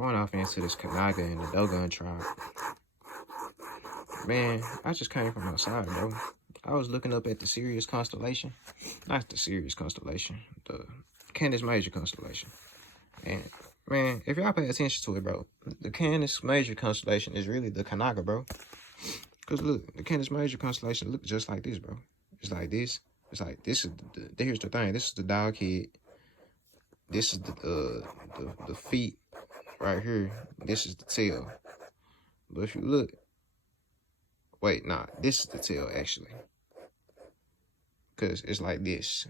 going off into this Kanaga and the Dogon tribe. Man, I just came from outside, bro. I was looking up at the Sirius constellation. Not the Sirius constellation. The Canis major constellation. And, man, if y'all pay attention to it, bro, the Canis major constellation is really the Kanaga, bro. Because, look, the Canis major constellation look just like this, bro. It's like this. It's like, this is here's the thing. This is the dog head. This is the feet right here. This is the tail. But if you look, wait, nah, this is the tail, actually. Because it's like this.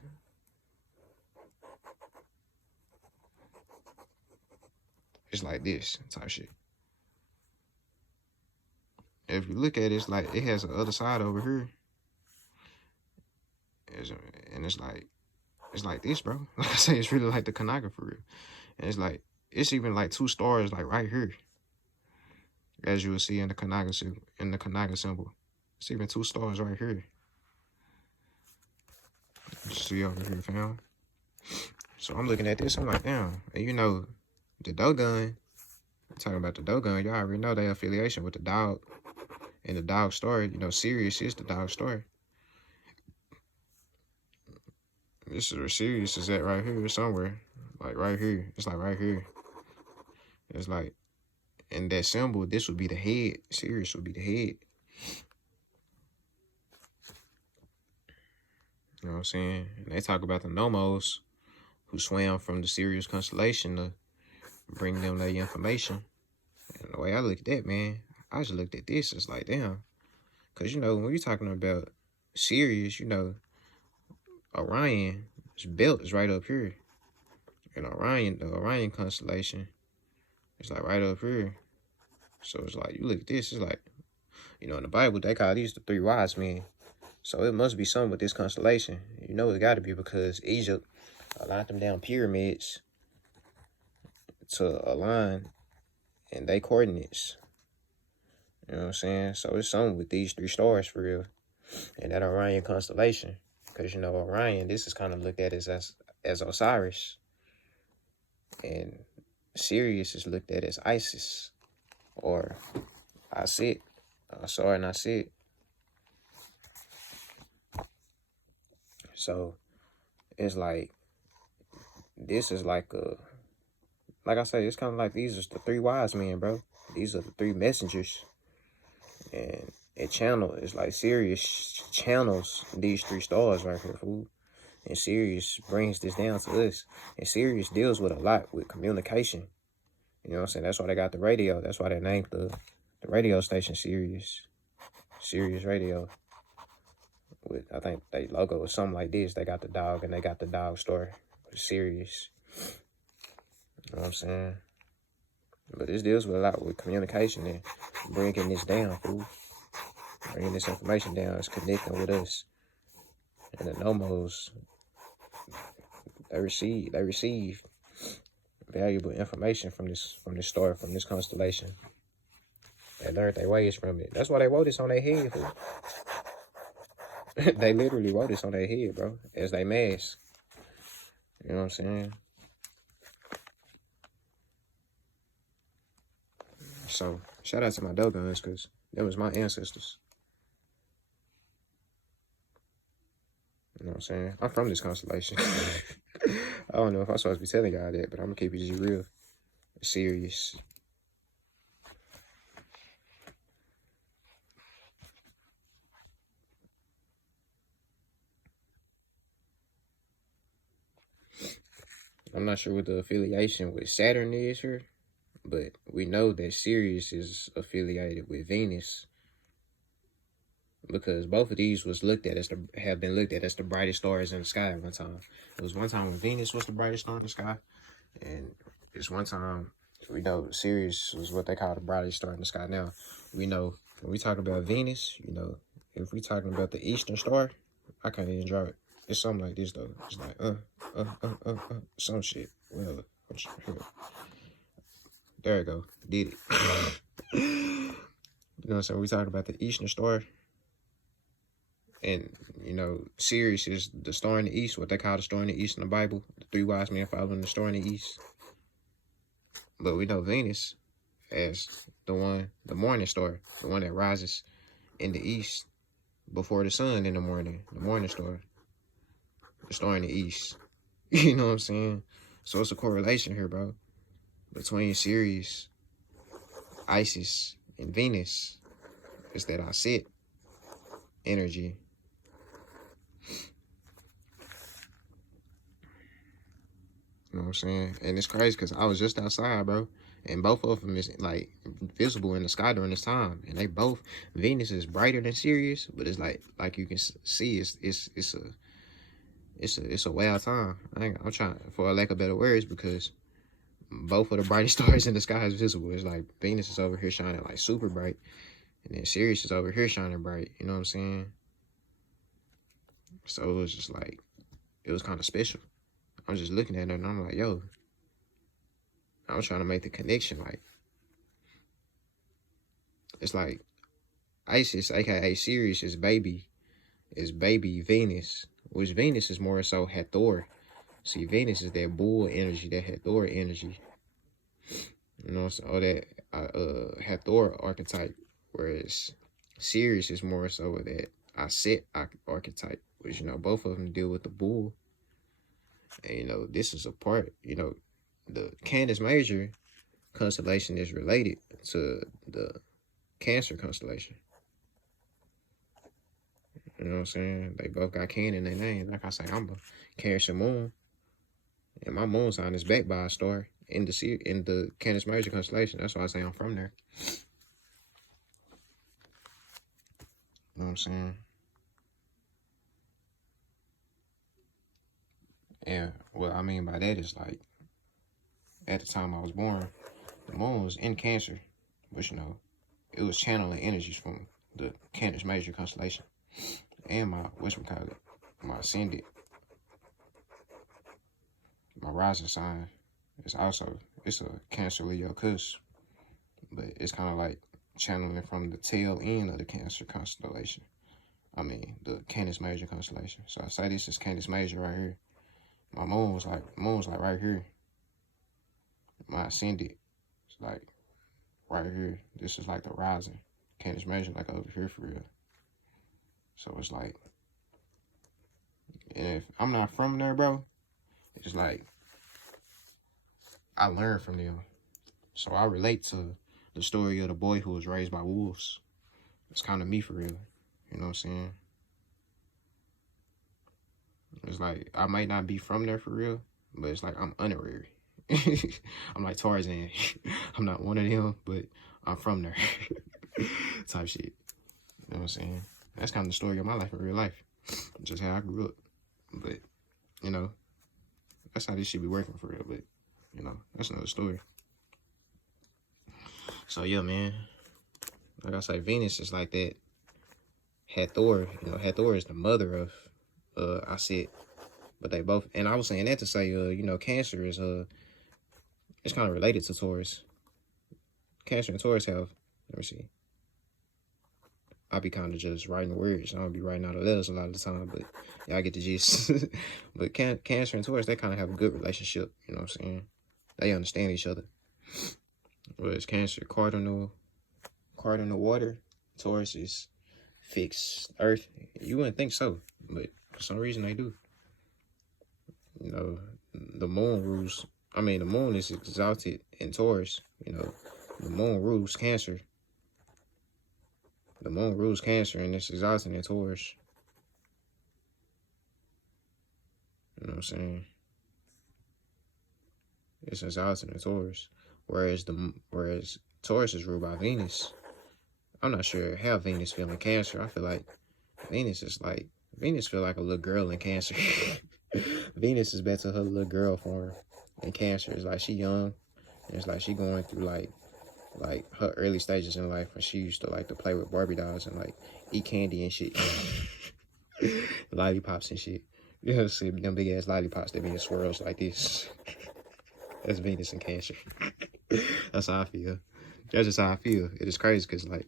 It's like this type shit. If you look at it, it's like it has the other side over here. And it's like this, bro. Like I say, it's really like the Kanaga for real. And it's like, it's even like two stars like right here. As you will see in the Kanaga symbol. It's even two stars right here. See over here, fam. So I'm looking at this, I'm like, damn. And you know, the Dogon, talking about the Dogon, y'all already know their affiliation with the dog. And the dog story, you know, Sirius is the dog story. This is where Sirius is at right here somewhere. Like right here. It's like right here. It's like, in that symbol, this would be the head. Sirius would be the head. You know what I'm saying? And they talk about the Nomos who swam from the Sirius constellation to bring them that information. And the way I look at that, man, I just looked at this. It's like, damn. Because, you know, when you're talking about Sirius, you know, Orion's belt is right up here. And Orion, the Orion constellation, is like right up here. So it's like, you look at this, it's like, you know, in the Bible, they call these the three wise men. So it must be something with this constellation. You know, it got to be because Egypt aligned them down pyramids to align and they coordinates. You know what I'm saying? So it's something with these three stars for real. And that Orion constellation. Because, you know, Orion, this is kind of looked at as Osiris. And Sirius is looked at as Isis. Or Asit. Asit. So it's like, this is like like I say, it's kind of like these are the three wise men, bro. These are the three messengers. And it's like Sirius channels these three stars right here, fool. And Sirius brings this down to us. And Sirius deals with a lot with communication. You know what I'm saying? That's why they got the radio. That's why they named the radio station Sirius. Sirius Radio. With, I think they logo was something like this. They got the dog and they got the dog story. Sirius. You know what I'm saying? But this deals with a lot with communication and bringing this down, fool. Bringing this information down is connecting with us. And the Nomos, they receive valuable information from this story, from this constellation. They learned their ways from it. That's why they wrote this on their head, fool. They literally wrote this on their head, bro, as they mask. You know what I'm saying? So, shout out to my Dogons, because that was my ancestors. You know what I'm saying? I'm from this constellation. I don't know if I'm supposed to be telling y'all that, but I'm going to keep it G real. Serious. I'm not sure what the affiliation with Saturn is here, but we know that Sirius is affiliated with Venus because both of these was have been looked at as the brightest stars in the sky at one time. It was one time when Venus was the brightest star in the sky, and it's one time we know Sirius was what they call the brightest star in the sky. Now, we know when we talk about Venus, you know, if we talking about the Eastern Star, I can't even draw it. It's something like this, though. It's like, some shit. Well, there you go. Did it. You know what I'm saying? We talk about the Eastern Star. And, you know, Sirius is the star in the East, what they call the star in the East in the Bible. The three wise men following the star in the East. But we know Venus as the morning star, the one that rises in the east before the sun in the morning star, the star in the east. You know what I'm saying? So it's a correlation here, bro, between Ceres, Isis, and Venus. It's that I sit energy. You know what I'm saying? And it's crazy because I was just outside, bro. And both of them is like visible in the sky during this time. And they both, Venus is brighter than Sirius, but it's like you can see, it's a wild time. I'm trying, for a lack of better words, because both of the brightest stars in the sky is visible. It's like Venus is over here shining like super bright, and then Sirius is over here shining bright. You know what I'm saying? So it was just like, it was kind of special. I was just looking at it and I'm like, yo, I was trying to make the connection. Like, it's like Isis, aka Sirius, is baby Venus, which Venus is more so Hathor. See, Venus is that bull energy, that Hathor energy. You know, so all that Hathor archetype, whereas Sirius is more so that Aset archetype, which, you know, both of them deal with the bull. And, you know, this is a part, you know, the Canis Major constellation is related to the Cancer constellation. You know what I'm saying? They both got Can in their name. Like I say, I'm a Cancer moon, and my moon sign is backed by a star in the Canis Major constellation. That's why I say I'm from there. You know what I'm saying? Yeah, what I mean by that is, like, at the time I was born, the moon was in Cancer, but, you know, it was channeling energies from the Canis Major constellation. And my, my ascendant, my rising sign is also, it's a Cancer Leo cusp, but it's kind of like channeling from the tail end of the Cancer constellation. I mean, the Canis Major constellation. So I say this is Canis Major right here. My moon was like right here. My ascendant is like right here. This is like the rising. Canis Major like over here for real. So it's like, if I'm not from there, bro, it's like I learned from them. So I relate to the story of the boy who was raised by wolves. It's kind of me for real. You know what I'm saying? It's like, I might not be from there for real, but it's like I'm honorary. I'm like Tarzan. I'm not one of them, but I'm from there. Type shit. You know what I'm saying? That's kind of the story of my life in real life. Just how I grew up. But, you know, that's how this shit be working for real. But, you know, that's another story. So, yeah, man. Like I say, Venus is like that. Hathor, you know, Hathor is the mother of Aset. But they both, and I was saying that to say, you know, Cancer is, it's kind of related to Taurus. Cancer and Taurus have, let me see. I be kind of just writing words. I don't be writing out of letters a lot of the time, but y'all get the gist. But Cancer and Taurus, they kind of have a good relationship. You know what I'm saying? They understand each other. Whereas Cancer, cardinal water. Taurus is fixed earth. You wouldn't think so, but for some reason they do. You know, the moon rules. I mean, the moon is exalted in Taurus. You know, the moon rules Cancer. The moon rules Cancer, and it's exalted in Taurus. You know what I'm saying? It's exalted in Taurus. Whereas Taurus is ruled by Venus. I'm not sure how Venus feel in Cancer. I feel like Venus feel like a little girl in Cancer. Venus is better her little girl form. In Cancer, it's like she young. And it's like she going through like her early stages in life, when she used to like to play with Barbie dolls and like eat candy and shit. Lollipops and shit. You know, see them big ass lollipops that be in swirls like this. That's Venus and Cancer. That's how I feel. That's just how I feel. It is crazy because like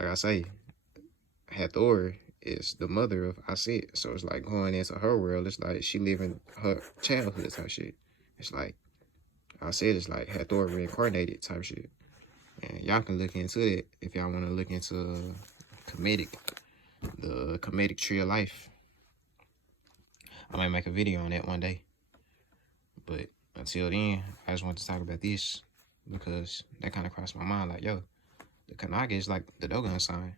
I say, Hathor is the mother of Aset. So it's like going into her world, it's like she living her childhood type shit. It's like I said it's like Hathor reincarnated type shit. And y'all can look into it if y'all want to look into comedic, the comedic tree of life. I might make a video on that one day. But until then, I just want to talk about this because that kind of crossed my mind. Like, yo, the Kanaga is like the Dogon sign.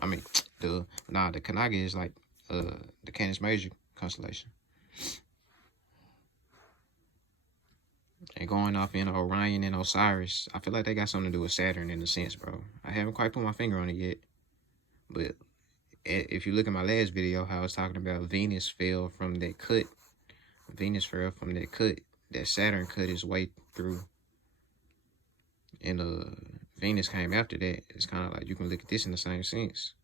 I mean, the Kanaga is like the Canis major constellation. And going off in Orion and Osiris, I feel like they got something to do with Saturn in a sense, bro. I haven't quite put my finger on it yet. But if you look at my last video, how I was talking about Venus fell from that cut. Venus fell from that cut. That Saturn cut his way through. And Venus came after that. It's kind of like you can look at this in the same sense.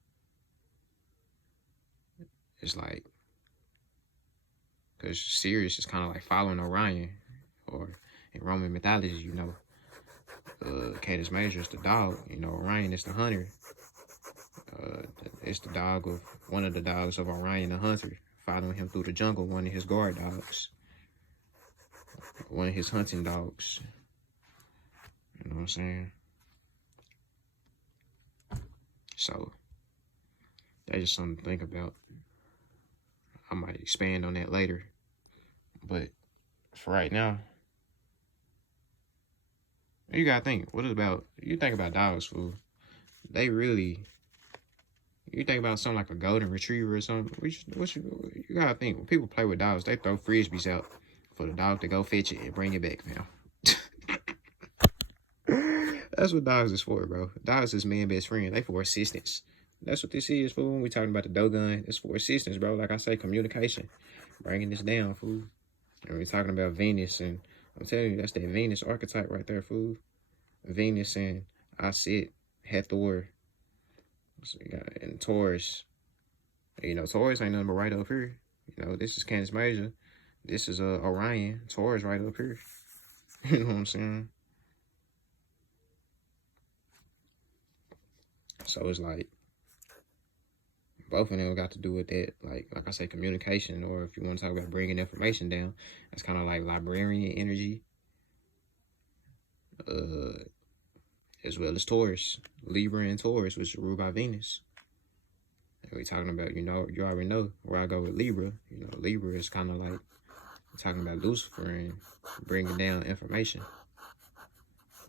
It's like, because Sirius is kind of like following Orion, or in Roman mythology, you know, Canis Major is the dog, you know, Orion is the hunter. It's the dog of, one of the dogs of Orion the hunter, following him through the jungle, one of his guard dogs, one of his hunting dogs. You know what I'm saying? So, that's just something to think about. I might expand on that later. But for right now, you gotta think, you think about dogs, fool. They really, you think about something like a golden retriever or something, you gotta think, when people play with dogs, they throw frisbees out for the dog to go fetch it and bring it back, man. That's what dogs is for, bro. Dogs is man's best friend. They for assistance. That's what this is, fool. When we talking about the Dogon, it's for assistance, bro. Like I say, communication. Bringing this down, fool. And we're talking about Venus, and I'm telling you, that's that Venus archetype right there, fool. Venus and Asit, Hathor, so you got, and Taurus. You know, Taurus ain't nothing but right up here. You know, this is Canis Major. This is Orion. Taurus right up here. You know what I'm saying? So it's like, both of them got to do with that, like I say, communication, or if you want to talk about bringing information down, it's kind of like librarian energy, as well as Taurus, Libra and Taurus, which is ruled by Venus. And we talking about, you know, you already know where I go with Libra. You know, Libra is kind of like talking about Lucifer and bringing down information,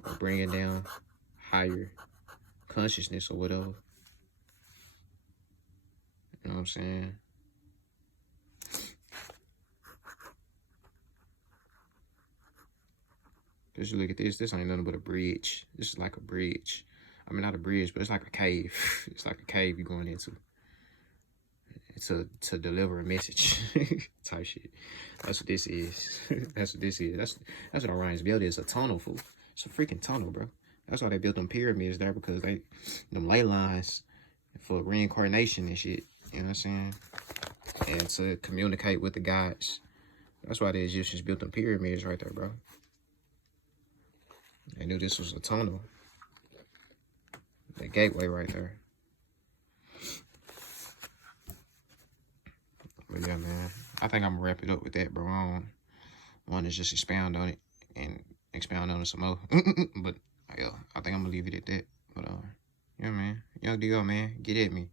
or bringing down higher consciousness or whatever. You know what I'm saying? Just look at this. This ain't nothing but a bridge. This is like a bridge. I mean, not a bridge, but it's like a cave. It's like a cave you're going into to deliver a message type shit. That's what this is. That's what this is. That's what Orion's built is, a tunnel, fool. It's a freaking tunnel, bro. That's why they built them pyramids there, because them ley lines for reincarnation and shit. You know what I'm saying? And to communicate with the gods. That's why the Egyptians built them pyramids right there, bro. They knew this was a tunnel. The gateway right there. But yeah, man. I think I'm going to wrap it up with that, bro. I don't want to just expound on it and expound on it some more. But, yeah, I think I'm going to leave it at that. But, yeah, man. Young Dio, man. Get at me.